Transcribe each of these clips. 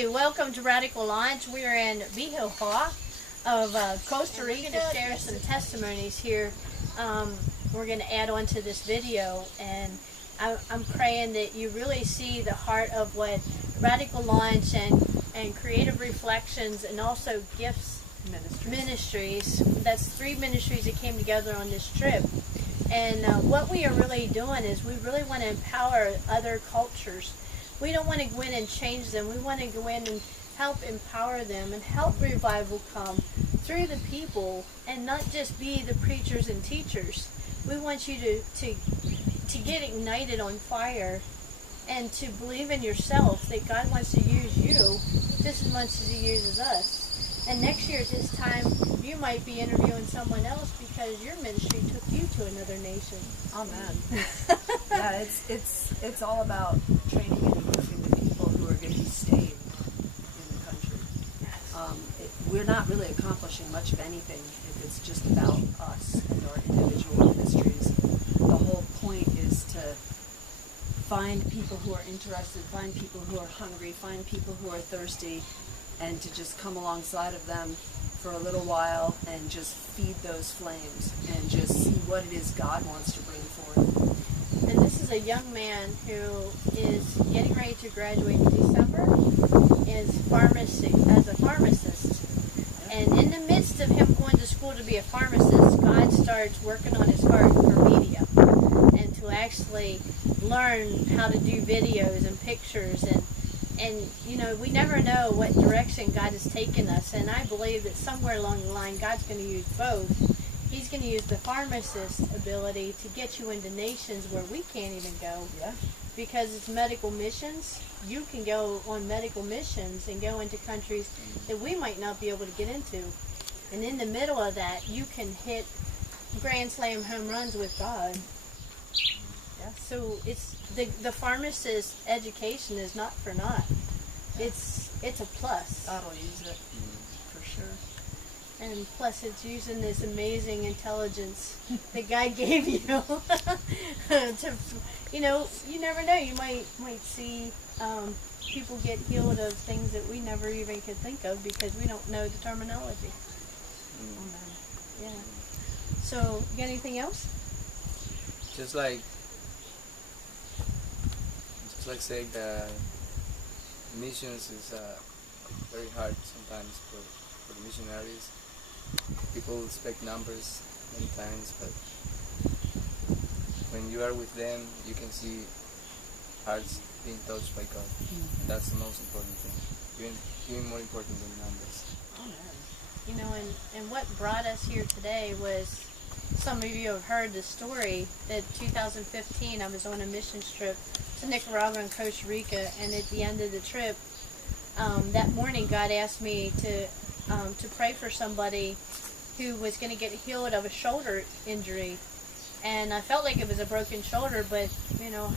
Hey, welcome to Radical Launch. We're in Bijoha of Costa Rica to share some testimonies here. We're going to add on to this video, and I'm praying that you really see the heart of what Radical Launch and Creative Reflections and also Gifts Ministries. That's 3 ministries that came together on this trip. And what we are really doing is we really want to empower other cultures. We don't want to go in and change them. We want to go in and help empower them and help revival come through the people and not just be the preachers and teachers. We want you to get ignited on fire and to believe in yourself that God wants to use you just as much as He uses us. And next year at this time, you might be interviewing someone else because your ministry took you to another nation. Amen. Yeah, it's all about training and equipping the people who are going to be staying in the country. Yes. We're not really accomplishing much of anything if it's just about us and our individual ministries. The whole point is to find people who are interested, find people who are hungry, find people who are thirsty, and to just come alongside of them for a little while and just feed those flames and just see what it is God wants to bring forth. And this is a young man who is getting ready to graduate in December as a pharmacist. And in the midst of him going to school to be a pharmacist, God starts working on his heart for media and to actually learn how to do videos and pictures and you know, we never know what direction God has taken us, and I believe that somewhere along the line God's going to use both. He's going to use the pharmacist ability to get you into nations where we can't even go. Yeah. Because it's medical missions. You can go on medical missions and go into countries that we might not be able to get into. And in the middle of that, you can hit grand slam home runs with God. Yeah. So it's the pharmacist education is not for naught. It's a plus. God will use it for sure. And plus, it's using this amazing intelligence that God gave you. To, you know, you never know. You might see people get healed of things that we never even could think of because we don't know the terminology. Yeah. So, you got anything else? Just like saying that missions is very hard sometimes for the missionaries. People expect numbers many times, but when you are with them, you can see hearts being touched by God. And that's the most important thing, even more important than numbers. You know, and what brought us here today was, some of you have heard the story that 2015 I was on a mission trip to Nicaragua and Costa Rica, and at the end of the trip, that morning God asked me to pray for somebody who was going to get healed of a shoulder injury, and I felt like it was a broken shoulder, but you know,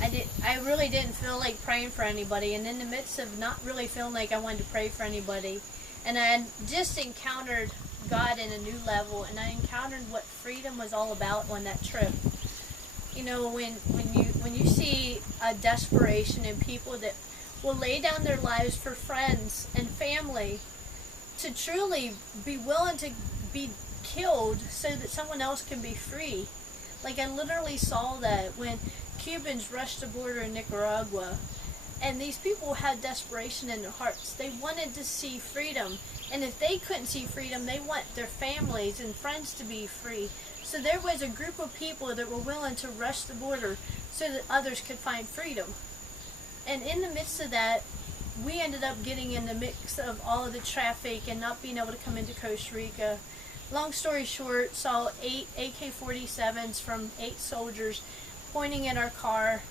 I really didn't feel like praying for anybody. And in the midst of not really feeling like I wanted to pray for anybody, and I had just encountered God in a new level, and I encountered what freedom was all about on that trip. You know, when you see a desperation in people that will lay down their lives for friends and family, to truly be willing to be killed so that someone else can be free. Like, I literally saw that when Cubans rushed the border in Nicaragua, and these people had desperation in their hearts. They wanted to see freedom, and if they couldn't see freedom, they want their families and friends to be free. So there was a group of people that were willing to rush the border so that others could find freedom. And in the midst of that, we ended up getting in the mix of all of the traffic and not being able to come into Costa Rica. Long story short, saw 8 AK-47s from 8 soldiers pointing at our car.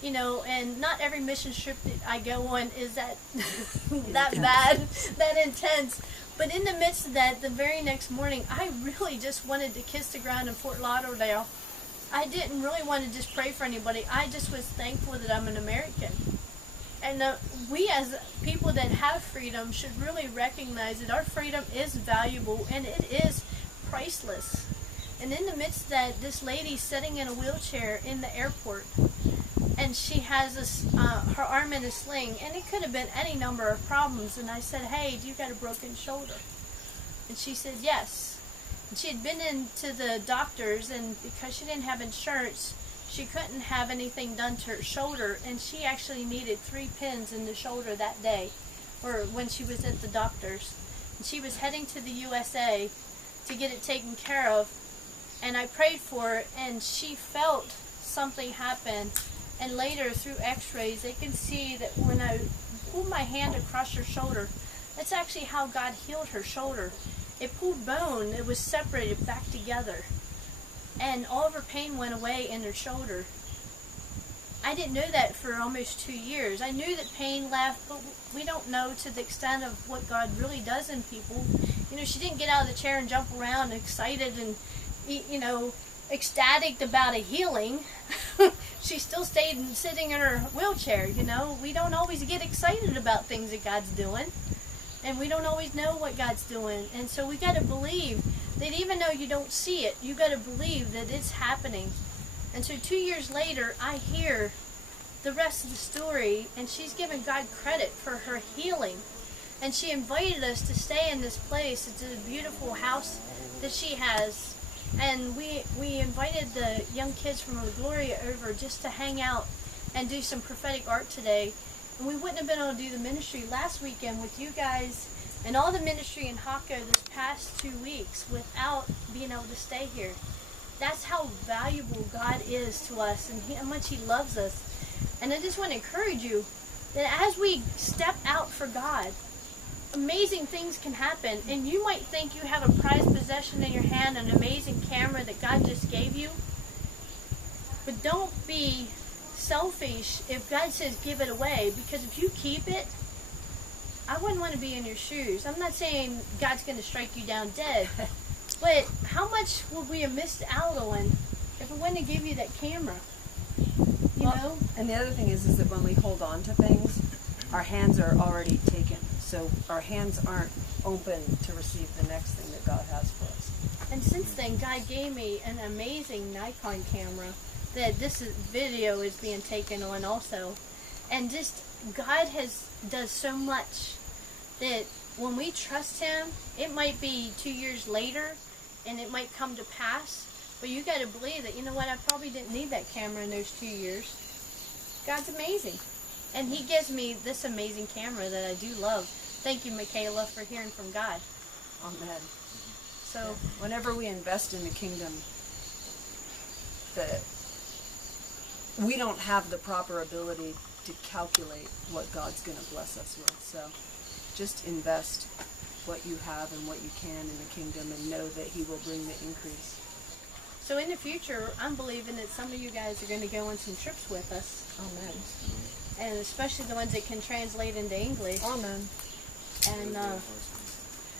You know, and not every mission trip that I go on is that bad, that intense. But in the midst of that, the very next morning, I really just wanted to kiss the ground in Fort Lauderdale. I didn't really want to just pray for anybody. I just was thankful that I'm an American. And we as people that have freedom should really recognize that our freedom is valuable and it is priceless. And in the midst of that, this lady sitting in a wheelchair in the airport, and she has this, her arm in a sling, and it could have been any number of problems. And I said, hey, do you got a broken shoulder? And she said, yes. And she had been into the doctors, and because she didn't have insurance, she couldn't have anything done to her shoulder, and she actually needed 3 pins in the shoulder that day, or when she was at the doctor's. And she was heading to the USA to get it taken care of, and I prayed for her, and she felt something happen. And later, through x-rays, they can see that when I pulled my hand across her shoulder, that's actually how God healed her shoulder. It pulled bone, it was separated back together, and all of her pain went away in her shoulder. I didn't know that for almost 2 years. I knew that pain left, but we don't know to the extent of what God really does in people. You know, she didn't get out of the chair and jump around excited and, you know, ecstatic about a healing. She still stayed sitting in her wheelchair, you know. We don't always get excited about things that God's doing, and we don't always know what God's doing. And so we got to believe that even though you don't see it, you got to believe that it's happening. And so 2 years later, I hear the rest of the story, and she's given God credit for her healing. And she invited us to stay in this place. It's a beautiful house that she has. And we invited the young kids from the Gloria over just to hang out and do some prophetic art today. And we wouldn't have been able to do the ministry last weekend with you guys and all the ministry in Hako this past 2 weeks without being able to stay here. That's how valuable God is to us, and how much He loves us. And I just want to encourage you that as we step out for God, amazing things can happen. And you might think you have a prized possession in your hand, an amazing camera that God just gave you. But don't be selfish if God says give it away, because if you keep it, I wouldn't want to be in your shoes. I'm not saying God's going to strike you down dead, but how much would we have missed out on if we wouldn't have give you that camera? You know? And the other thing is that when we hold on to things, our hands are already taken. So our hands aren't open to receive the next thing that God has for us. And since then, God gave me an amazing Nikon camera that video is being taken on also. And just God does so much that when we trust Him, it might be 2 years later and it might come to pass. But you got to believe that, you know what, I probably didn't need that camera in those 2 years. God's amazing. And He gives me this amazing camera that I do love. Thank you, Michaela, for hearing from God. Amen. So, whenever we invest in the kingdom, we don't have the proper ability to calculate what God's going to bless us with. So just invest what you have and what you can in the kingdom, and know that He will bring the increase. So in the future, I'm believing that some of you guys are going to go on some trips with us. Amen. And especially the ones that can translate into English. Amen.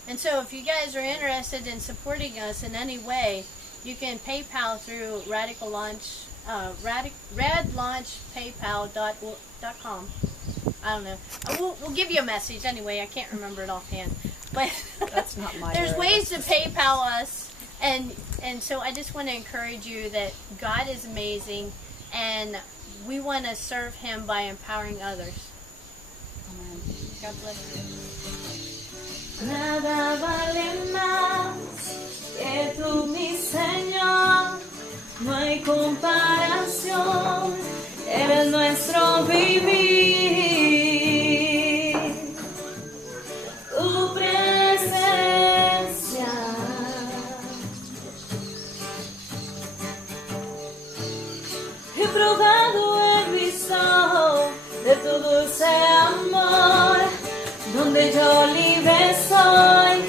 And so if you guys are interested in supporting us in any way, you can PayPal through Radical Launch, radlaunchpaypal.com. I don't know. We'll give you a message anyway. I can't remember it offhand. But that's not my there's area. ways to PayPal us. And so I just want to encourage you that God is amazing, and we want to serve Him by empowering others. Amen. God bless you. Nada vale más que tú, mi Señor, no hay comparación, eres nuestro vivir, tu presencia. He probado, he visto de tu dulce amor, donde yo libre soy.